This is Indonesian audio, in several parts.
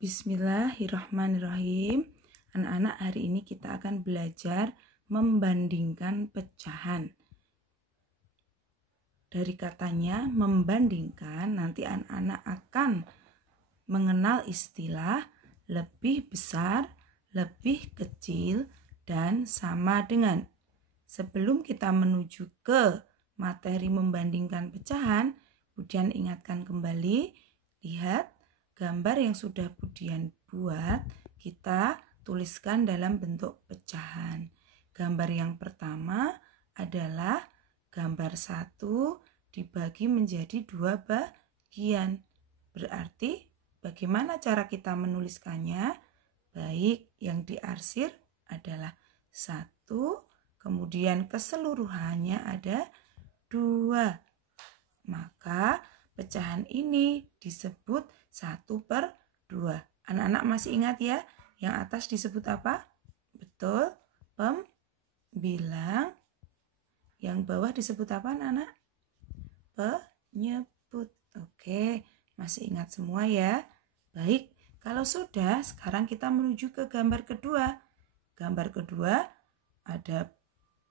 Bismillahirrahmanirrahim. Anak-anak, hari ini kita akan belajar membandingkan pecahan. Dari katanya membandingkan, nanti anak-anak akan mengenal istilah lebih besar, lebih kecil, dan sama dengan. Sebelum kita menuju ke materi membandingkan pecahan, Budian ingatkan kembali, lihat gambar yang sudah Budian buat, kita tuliskan dalam bentuk pecahan. Gambar yang pertama adalah gambar 1 dibagi menjadi 2 bagian. Berarti bagaimana cara kita menuliskannya? Baik, yang diarsir adalah 1, kemudian keseluruhannya ada 2. Maka pecahan ini disebut 1/2. Anak-anak masih ingat ya? Yang atas disebut apa? Betul, pembilang. Yang bawah disebut apa, anak-anak? Penyebut. Oke, masih ingat semua ya? Baik, kalau sudah, sekarang kita menuju ke gambar kedua. Gambar kedua ada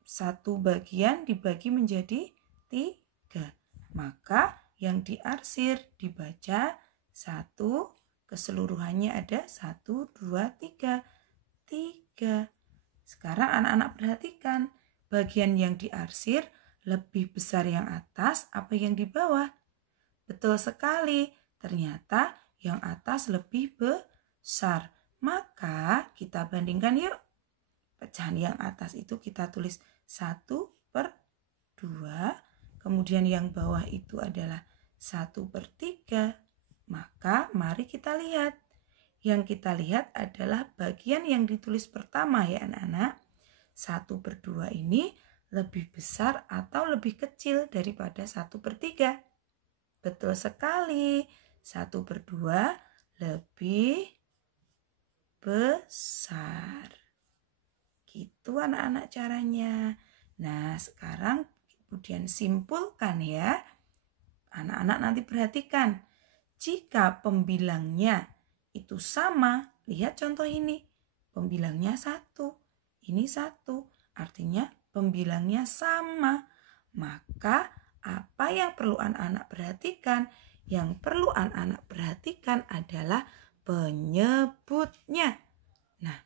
1 bagian dibagi menjadi 3. Maka yang diarsir dibaca 1, keseluruhannya ada 1, 2, 3. 3. Sekarang anak-anak perhatikan, bagian yang diarsir lebih besar yang atas apa yang di bawah? Betul sekali, ternyata yang atas lebih besar. Maka kita bandingkan yuk. Pecahan yang atas itu kita tulis 1/2. Kemudian yang bawah itu adalah 1/3. Maka mari kita lihat. Yang kita lihat adalah bagian yang ditulis pertama ya anak-anak. 1/2 ini lebih besar atau lebih kecil daripada 1/3. Betul sekali. 1/2 lebih besar. Gitu anak-anak caranya. Nah, sekarang kemudian simpulkan ya. Anak-anak nanti perhatikan. Jika pembilangnya itu sama, lihat contoh ini. Pembilangnya 1. Ini 1. Artinya pembilangnya sama. Maka apa yang perlu anak-anak perhatikan? Yang perlu anak-anak perhatikan adalah penyebutnya. Nah,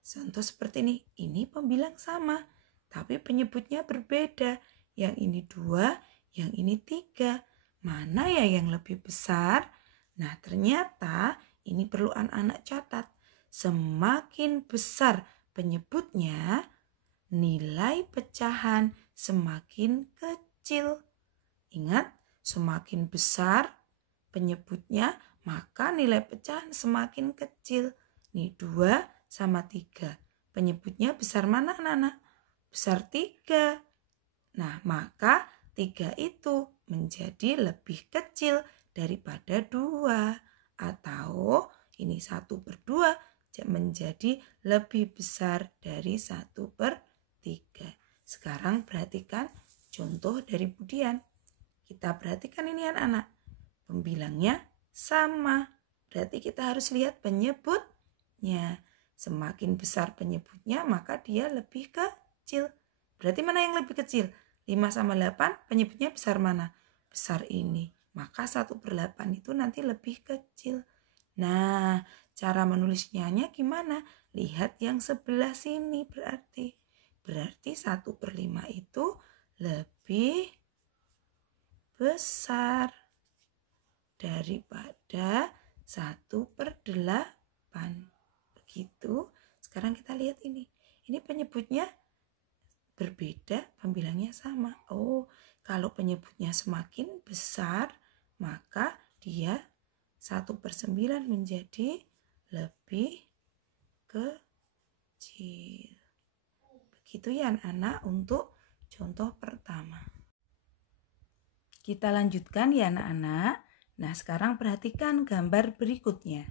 contoh seperti ini pembilang sama, tapi penyebutnya berbeda. Yang ini 2, yang ini 3. Mana ya yang lebih besar? Nah, ternyata ini perlu anak-anak catat. Semakin besar penyebutnya, nilai pecahan semakin kecil. Ingat, semakin besar penyebutnya, maka nilai pecahan semakin kecil. Nih 2 sama 3. Penyebutnya besar mana anak-anak? Besar 3. Nah, maka 3 itu menjadi lebih kecil daripada 2. Atau ini 1/2 menjadi lebih besar dari 1/3. Sekarang perhatikan contoh dari Budian. Kita perhatikan ini anak-anak. Pembilangnya sama. Berarti kita harus lihat penyebutnya. Semakin besar penyebutnya, maka dia lebih kecil. Berarti mana yang lebih kecil? 5 sama 8, penyebutnya besar mana? Besar ini. Maka 1/8 itu nanti lebih kecil. Nah, cara menulisnya gimana? Lihat yang sebelah sini berarti. Berarti 1/5 itu lebih besar daripada 1/8. Begitu. Sekarang kita lihat ini. Ini penyebutnya berbeda, pembilangnya sama. Oh, kalau penyebutnya semakin besar, maka dia 1/9 menjadi lebih kecil. Begitu ya anak-anak untuk contoh pertama. Kita lanjutkan ya anak-anak. Nah, sekarang perhatikan gambar berikutnya.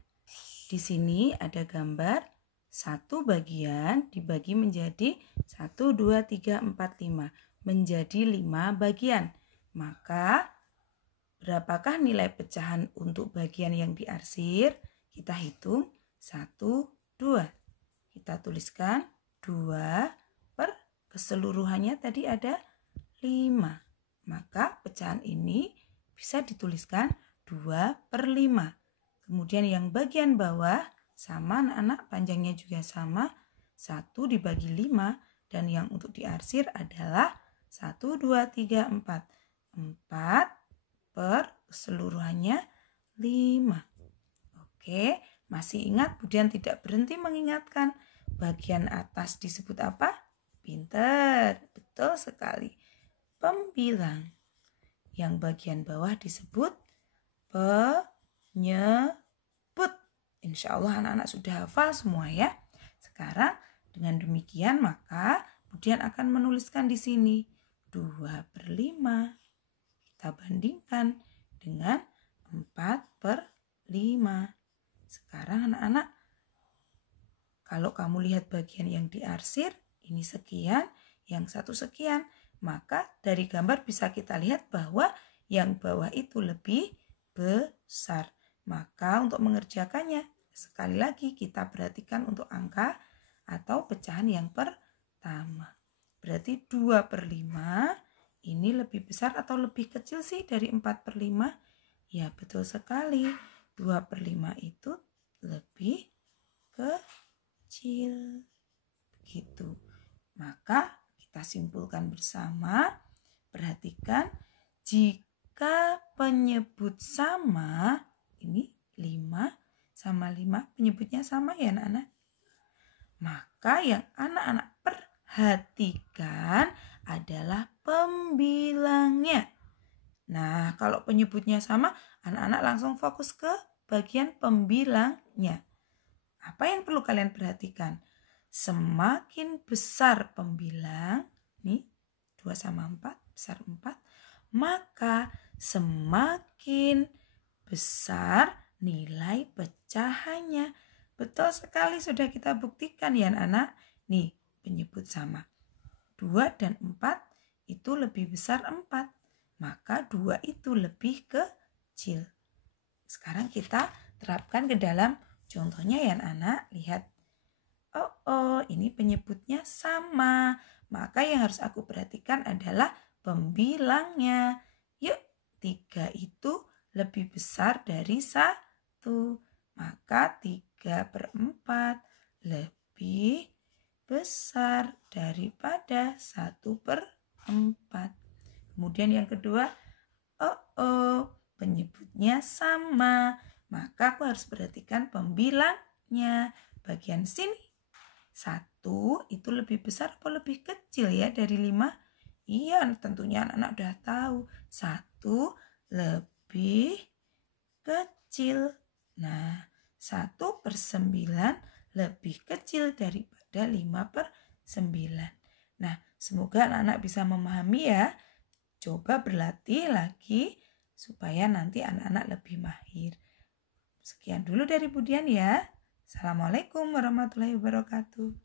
Di sini ada gambar 1 bagian dibagi menjadi 1, 2, 3, 4, 5. Menjadi 5 bagian. Maka berapakah nilai pecahan untuk bagian yang diarsir? Kita hitung 1, 2. Kita tuliskan 2 per keseluruhannya tadi ada 5. Maka pecahan ini bisa dituliskan 2 per 5. Kemudian yang bagian bawah sama anak-anak, panjangnya juga sama. 1 dibagi 5 dan yang untuk diarsir adalah 1, 2, 3, 4. 4 per keseluruhannya 5. Oke, masih ingat? Budian tidak berhenti mengingatkan. Bagian atas disebut apa? Pinter, betul sekali. Pembilang. Yang bagian bawah disebut penyebut. Insya Allah anak-anak sudah hafal semua ya. Sekarang dengan demikian maka Budian akan menuliskan di sini 2 per 5. Kita bandingkan dengan 4 per 5. Sekarang anak-anak, kalau kamu lihat bagian yang diarsir, ini sekian, yang satu sekian. Maka dari gambar bisa kita lihat bahwa yang bawah itu lebih besar. Maka untuk mengerjakannya, sekali lagi kita perhatikan untuk angka atau pecahan yang pertama. Berarti 2 per 5 ini lebih besar atau lebih kecil sih dari 4 per 5? Ya betul sekali. 2 per 5 itu lebih kecil. Begitu. Maka kita simpulkan bersama, perhatikan jika penyebut sama, ini 5 sama 5 penyebutnya sama ya anak-anak. Maka yang anak-anak perhatikan adalah pembilangnya. Nah, kalau penyebutnya sama, anak-anak langsung fokus ke bagian pembilangnya. Apa yang perlu kalian perhatikan? Semakin besar pembilang, nih 2 sama 4, besar 4, maka semakin besar nilai pecahannya. Betul sekali, sudah kita buktikan ya anak-anak. Nih, penyebut sama. 2 dan 4 itu lebih besar 4. Maka 2 itu lebih kecil. Sekarang kita terapkan ke dalam contohnya ya anak-anak. Lihat. Ini penyebutnya sama. Maka yang harus aku perhatikan adalah pembilangnya. Yuk, 3 itu lebih besar dari 1. Maka 3 per 4 lebih besar daripada 1 per 4. Kemudian yang kedua, penyebutnya sama. Maka aku harus perhatikan pembilangnya. Bagian sini. 1 itu lebih besar atau lebih kecil ya dari 5? Iya, tentunya anak-anak udah tahu. 1 lebih kecil. Nah, 1 per 9 lebih kecil daripada 5 per 9. Nah, semoga anak-anak bisa memahami ya. Coba berlatih lagi supaya nanti anak-anak lebih mahir. Sekian dulu dari Budian ya. Assalamualaikum warahmatullahi wabarakatuh.